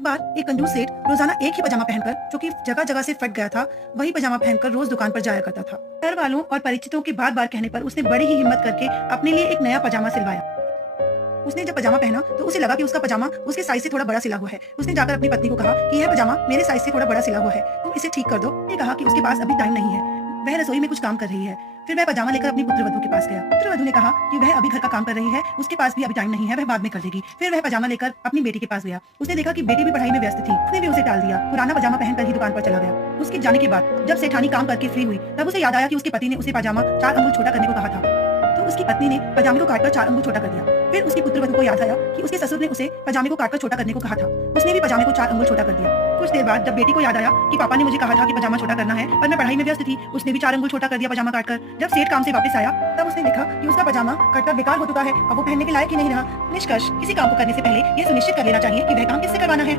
बार एक कंजूस सेठ रोजाना एक ही पजामा पहनकर, जो कि जगह जगह से फट गया था, वही पजामा पहनकर रोज दुकान पर जाया करता था। घर वालों और परिचितों के बार बार कहने पर उसने बड़ी ही हिम्मत करके अपने लिए एक नया पजामा सिलवाया। उसने जब पजामा पहना तो उसे लगा कि उसका पजामा उसके साइज से थोड़ा बड़ा सिला हुआ है। उसने जाकर अपनी पत्नी को कहा कि यह पजामा मेरे साइज से थोड़ा बड़ा सिला हुआ है, तुम इसे ठीक कर दो। उसने कहा कि उसके पास अभी टाइम नहीं है, वह रसोई में कुछ काम कर रही है। फिर वह पजामा लेकर अपनी पुत्रवधू के पास गया। पुत्रवधू ने कहा कि वह अभी घर का काम कर रही है, उसके पास भी अभी टाइम नहीं है, वह बाद में कर लेगी। फिर वह पजामा लेकर अपनी बेटी के पास गया। उसने देखा कि बेटी भी पढ़ाई में व्यस्त थी, उसने भी उसे टाल दिया, पुराना पजामा पहनकर ही दुकान पर चला गया। उसके जाने के बाद जब सेठानी काम करके फ्री हुई, तब उसे याद आया कि उसके पति ने उसे पजामा 4 अंगुल छोटा करने को कहा था। तो उसकी पत्नी ने पजामे को काटकर 4 अंगुल छोटा कर दिया। फिर उसकी पुत्रवधू को याद आया कि उसके ससुर ने उसे पजामे को काटकर छोटा करने को कहा था। उसने भी पजामे को 4 अंगुल छोटा कर दिया। कुछ देर बाद जब बेटी को याद आया कि पापा ने मुझे कहा था कि पजामा छोटा करना है, पर मैं पढ़ाई में व्यस्त थी, उसने भी 4 अंगुल छोटा कर दिया पजामा काटकर। जब सेठ काम से वापस आया, तब उसने देखा कि उसका पजामा कटकर बेकार हो चुका है, अब वो पहनने के लायक ही नहीं रहा। निष्कर्ष, किसी काम को करने से पहले यह सुनिश्चित कर लेना चाहिए कि वह काम किससे करवाना है।